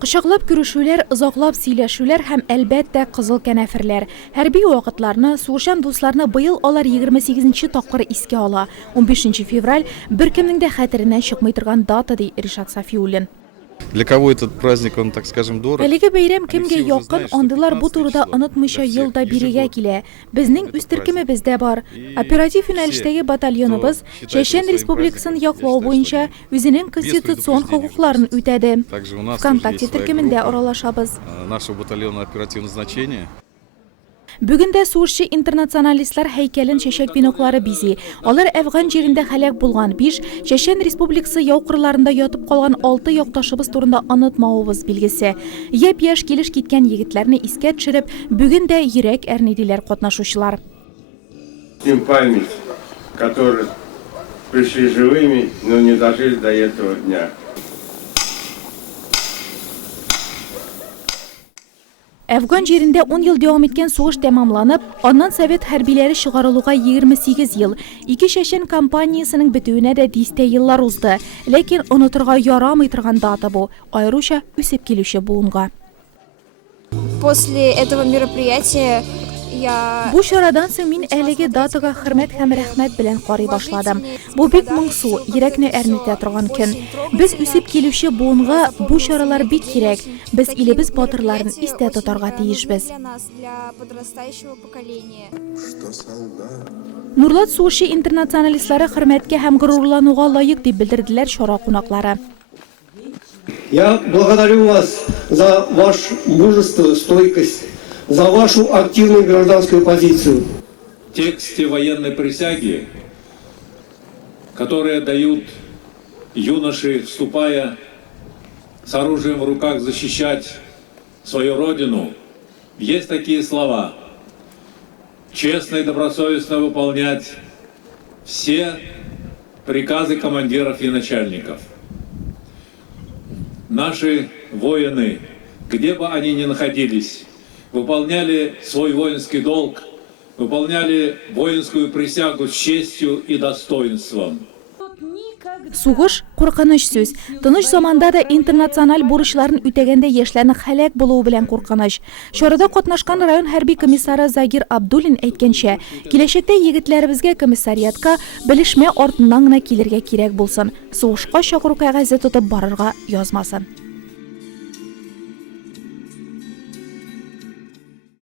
Кочаклап күрешүләр, озаклап сөйләшүләр һәм әлбәттә кызыл кәнәферләр. Хәрби вакытларны, сугышчан дусларны быел алар 28-нче тапкыр искә ала. 15 февраль беркемнең дә хәтереннән чыкмый торган дата, ди Ришат Сафиуллин. Для кого этот праздник, он, так скажем, дорог? Әлеге бәйрәм кемгә якын, андыйлар бу турыда онытмыйча елда бирегә килә. Безнең үз төркемебездә бар. Оператив юнәлештәге батальоныбыз Чечен Республикасын яклау буенча үзенең конституцион хокукларын үтәде. ВКонтакте төркемендә аралашабыз. Нашего батальона оперативного значения. Бүген дә сугышчы интернационалистлар һәйкәлен чәчәк биноклары бизи. Алар Әфган җирендә һәлак булган 5, Чечен Республикасы яукырларында ятып калган 6 якташыбыз турында онытмавыбыз билгесе. Япь-яшь килеш киткән егетләрне искә төшереп, бүген дә йөрәк әрнидиләр катнашучылар. Им память, которые пришли живыми, но не дожили до этого дня. Әфган җирендә 10 ел дәвам иткән сугыш тәмамланып, аннан Совет хәрбиләре чыгарылуга 28 ел. Ике Чечен кампаниясының бетүенә дә 10 еллар узды. Ләкин онытырга ярамый торган дата бу, аеруча үсеп килүче буынга. После этого мероприятия Бу чарадан соң мин әлеге датага хөрмәт һәм рәхмәт белән карый башладым. Бу бик моңсу, йөрәкне әрнетә торган көн. Без үсеп килүче буынга бу чаралар бик кирәк. Без илебез батырларын истә тотарга тиешбез. Нурлат сугышы интернационалистлары хөрмәткә һәм горурлануга лаек дип белдерделәр чара кунаклары. Я благодарю вас за ваше мужество, стойкость, за вашу активную гражданскую позицию. В тексте военной присяги, которые дают юноши, вступая с оружием в руках защищать свою родину, есть такие слова: честно и добросовестно выполнять все приказы командиров и начальников. Наши воины, где бы они ни находились, выполняли свой воинский долг, выполняли воинскую присягу с честью и достоинством. Сугыш куркыныч сүз. Тыныч заманда да интернациональ бурычларын үтәгәндә яшьләрнең һәлак булуы белән куркыныч. Чарада катнашкан район хәрби комиссары Загир Абдуллин әйткәнчә, киләчәктә егетләребезгә комиссариатка белешмә артыннан гына килергә кирәк булсын. Сугышка чакыру кәгазе тотып барырга язмасын.